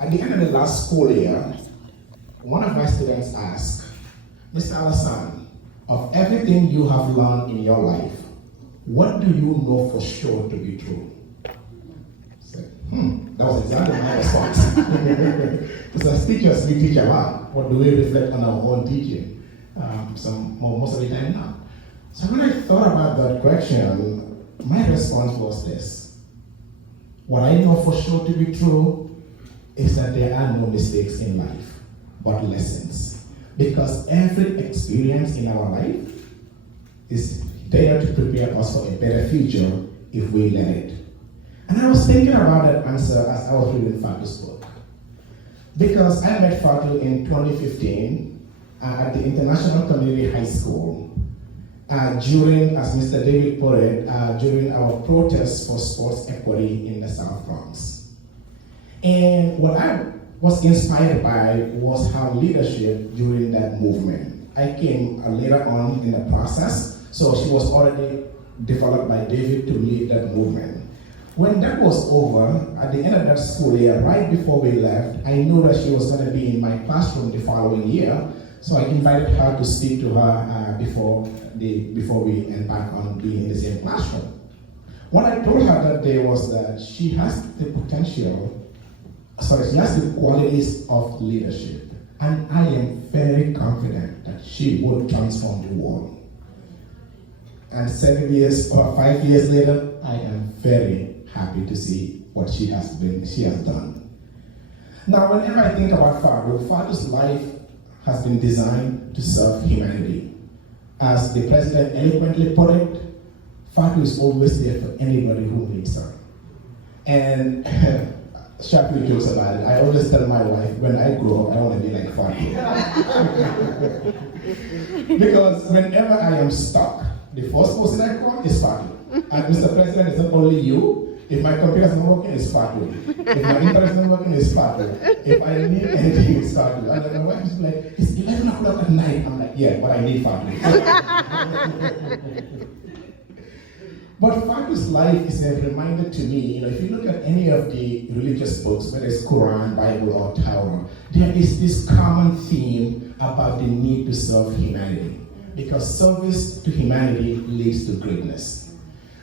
At the end of the last school year, one of my students asked, Mr. Alhassan, of everything you have learned in your life, what do you know for sure to be true? I said, that was exactly my response. Because as teachers, we teach a lot. What do we reflect on our own teaching? Most of the time now. So when I thought about that question, my response was this. What I know for sure to be true is that there are no mistakes in life, but lessons. Because every experience in our life is there to prepare us for a better future if we let it. And I was thinking about that answer as I was reading Fatu's book. Because I met Fatu in 2015 at the International Community High School during, as Mr. David put it, during our protest for sports equity in the South Bronx. And what I was inspired by was her leadership during that movement. I came later on in the process, so she was already developed by David to lead that movement. When that was over, at the end of that school year, right before we left, I knew that she was going to be in my classroom the following year, so I invited her to speak to her before we embark on being in the same classroom. What I told her that day was that she has the qualities of leadership, and I am very confident that she will transform the world. And 7 years or 5 years later, I am very happy to see what she has done. Now, whenever I think about Fatu's life has been designed to serve humanity. As the president eloquently put it, Fatu is always there for anybody who needs her. And Shafi jokes about it. I always tell my wife, when I grow up, I want to be like Fatu. Because whenever I am stuck, the first person I call is Fatu. And Mr. President, it's not only you. If my computer is not working, it's Fatu. If my internet is not working, it's Fatu. If I need anything, it's Fatu. And then my wife is like, it's 11 o'clock at night. I'm like, yeah, but I need Fatu. But Fatu's life is a reminder to me, if you look at any of the religious books, whether it's Quran, Bible, or Torah, there is this common theme about the need to serve humanity. Because service to humanity leads to greatness.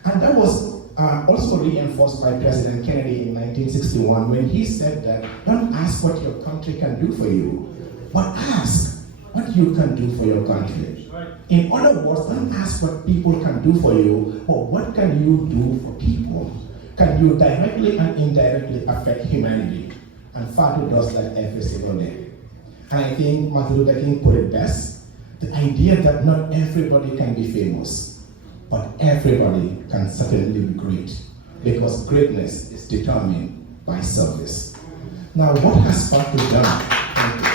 And that was also reinforced by President Kennedy in 1961 when he said that, don't ask what your country can do for you, but ask what you can do for your country. In other words, don't ask what people can do for you, but what can you do for people? Can you directly and indirectly affect humanity? And Fatu does that every single day. And I think Martin Luther King put it best, the idea that not everybody can be famous, but everybody can certainly be great, because greatness is determined by service. Now, what has Fatu done? Thank you.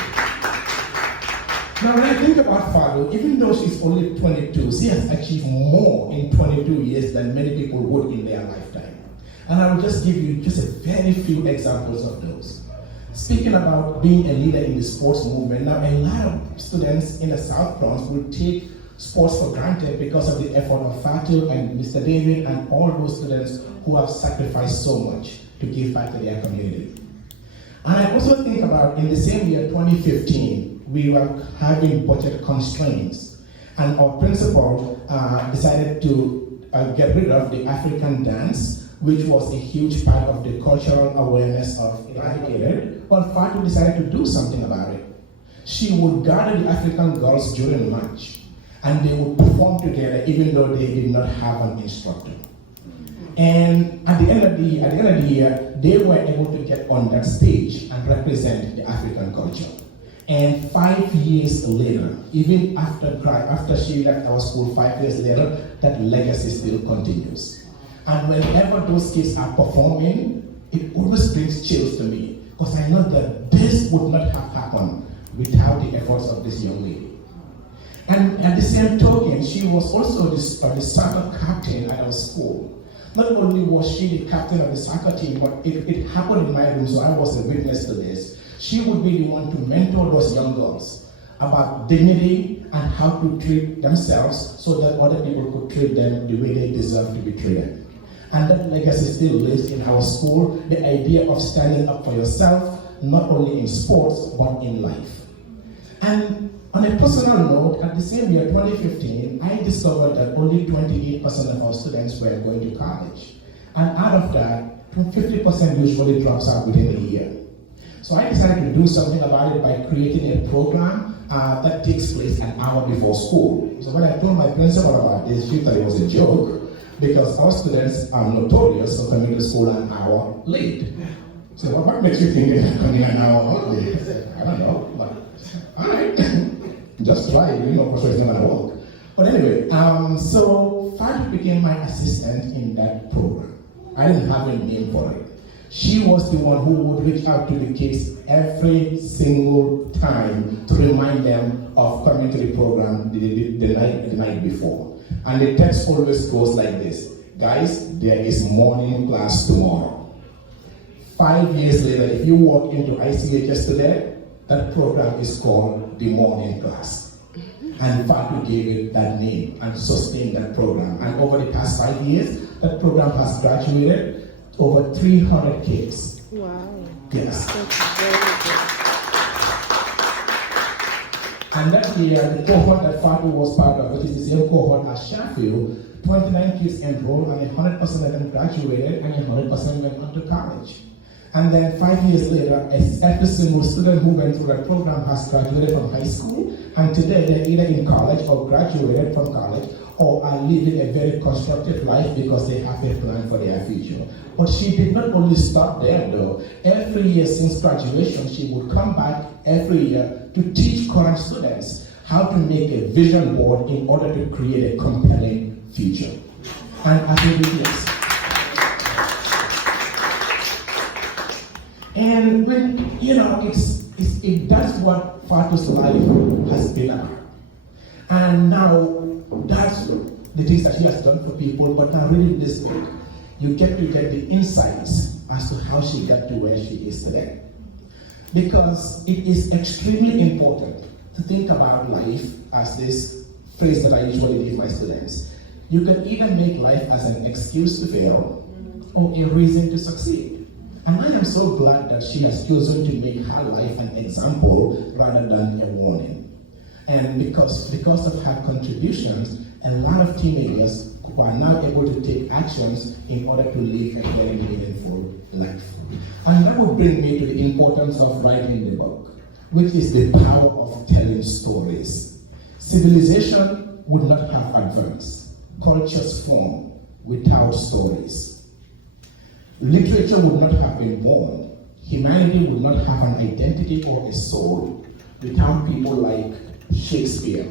Now, when I think about Fatu, even though she's only 22, she has achieved more in 22 years than many people would in their lifetime. And I will just give you just a very few examples of those. Speaking about being a leader in the sports movement, now a lot of students in the South Bronx will take sports for granted because of the effort of Fatu and Mr. David and all those students who have sacrificed so much to give back to their community. And I also think about in the same year, 2015, we were having budget constraints, and our principal decided to get rid of the African dance, which was a huge part of the cultural awareness of eradicated. But Fatu decided to do something about it. She would gather the African girls during lunch, and they would perform together even though they did not have an instructor. And at the end of the year, they were able to get on that stage and represent the African culture. And 5 years later, even after she left our school 5 years later, that legacy still continues. And whenever those kids are performing, it always brings chills to me, because I know that this would not have happened without the efforts of this young lady. And at the same token, she was also the soccer captain at our school. Not only was she the captain of the soccer team, but it happened in my room, so I was a witness to this. She would be the one to mentor those young girls about dignity and how to treat themselves so that other people could treat them the way they deserve to be treated. And that legacy still lives in our school, the idea of standing up for yourself, not only in sports, but in life. And on a personal note, at the same year, 2015, I discovered that only 28% of our students were going to college. And out of that, 50% usually drops out within a year. So I decided to do something about it by creating a program that takes place an hour before school. So when I told my principal about this, she thought it was a joke, because our students are notorious for coming to school an hour late. So what makes you think they're coming an hour late? I don't know, but all right, just try it, for sure it's not gonna work. But anyway, so Fatu became my assistant in that program. I didn't have a name for it. She was the one who would reach out to the kids every single time to remind them of coming to the program the night before. And the text always goes like this: guys, there is morning class tomorrow. 5 years later, if you walk into ICHS today, that program is called the morning class. And Fatu gave it that name and sustained that program. And over the past 5 years, that program has graduated over 300 kids. Wow. Yes. That's very good. And that year, the cohort that Fatu was part of, which is the same cohort as Sheffield, 29 kids enrolled, and 100% of them graduated, and 100% went on to college. And then 5 years later, every single student who went through that program has graduated from high school, and today they're either in college or graduated from college, or are living a very constructive life because they have a plan for their future. But she did not only stop there though. Every year since graduation, she would come back every year to teach current students how to make a vision board in order to create a compelling future. And I think it is. And when, that's what Fatu's life has been about. And now, that's the things that she has done for people, but now reading this book, you get to get the insights as to how she got to where she is today. Because it is extremely important to think about life as this phrase that I usually give my students. You can either make life as an excuse to fail or a reason to succeed. And I am so glad that she has chosen to make her life an example rather than a warning. And because of her contributions, a lot of teenagers who are now able to take actions in order to live a very meaningful life. And that would bring me to the importance of writing the book, which is the power of telling stories. Civilization would not have advanced. Cultures form without stories. Literature would not have been born. Humanity would not have an identity or a soul without people like Shakespeare,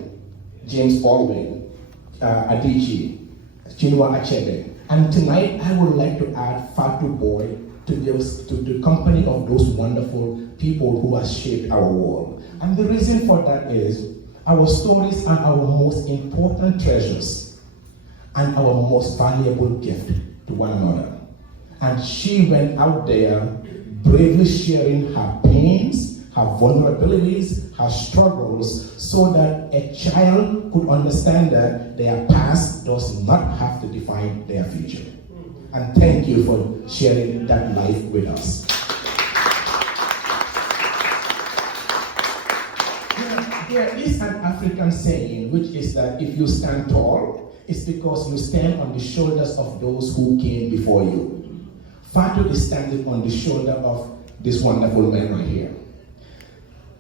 James Baldwin, Adichie, Chinua Achebe. And tonight I would like to add Fatu Boy to the company of those wonderful people who have shaped our world. And the reason for that is our stories are our most important treasures and our most valuable gift to one another. And she went out there bravely sharing her pains, her vulnerabilities, her struggles, so that a child could understand that their past does not have to define their future. And thank you for sharing that life with us. There is an African saying, which is that if you stand tall, it's because you stand on the shoulders of those who came before you. Fatu is standing on the shoulder of this wonderful man right here.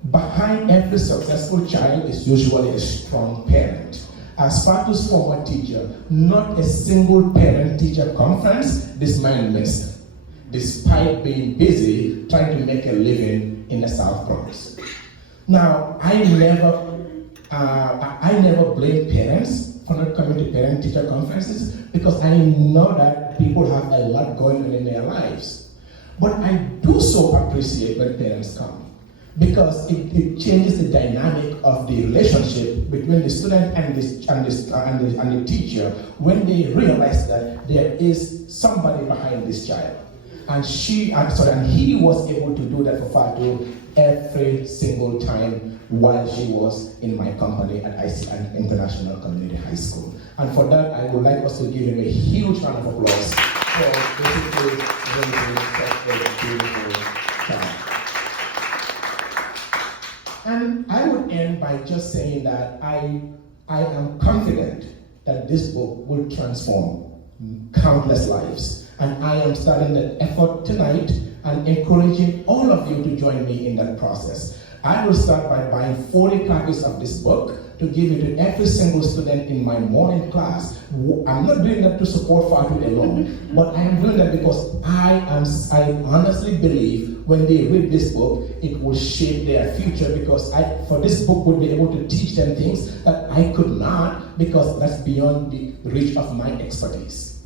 Behind every successful child is usually a strong parent. As Fatu's former teacher, not a single parent-teacher conference this man missed, despite being busy trying to make a living in the South Bronx. Now, I never blame parents for not coming to parent-teacher conferences because I know that people have a lot going on in their lives. But I do so appreciate when parents come, because it changes the dynamic of the relationship between the student and the teacher when they realize that there is somebody behind this child. And he was able to do that for Fatu every single time while she was in my company at ICN International Community High School. And for that, I would like us to give him a huge round of applause for basically bringing such a beautiful child. And I would end by just saying that I am confident that this book will transform countless lives. And I am starting that effort tonight and encouraging all of you to join me in that process. I will start by buying 40 copies of this book to give it to every single student in my morning class. I'm not doing that to support Fatu alone, but I am doing that because I honestly believe when they read this book, it will shape their future, because for this book would be able to teach them things that I could not, because that's beyond the reach of my expertise.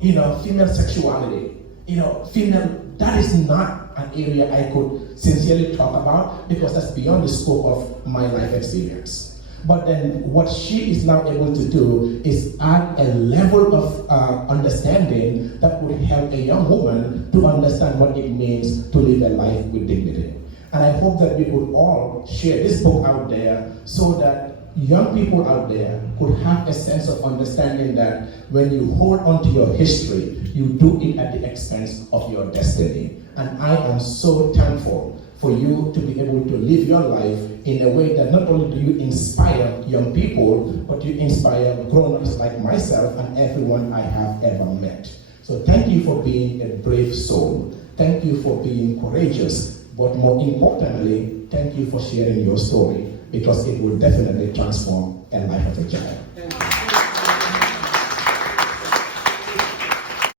Female sexuality, that is not an area I could sincerely talk about, because that's beyond the scope of my life experience. But then what she is now able to do is add a level of understanding that would help a young woman to understand what it means to live a life with dignity. And I hope that we could all share this book out there so that young people out there could have a sense of understanding that when you hold on to your history, you do it at the expense of your destiny. And I am so thankful for you to be able to live your life in a way that not only do you inspire young people, but you inspire grown-ups like myself and everyone I have ever met. So thank you for being a brave soul. Thank you for being courageous. But more importantly, thank you for sharing your story, because it will definitely transform a life of a child.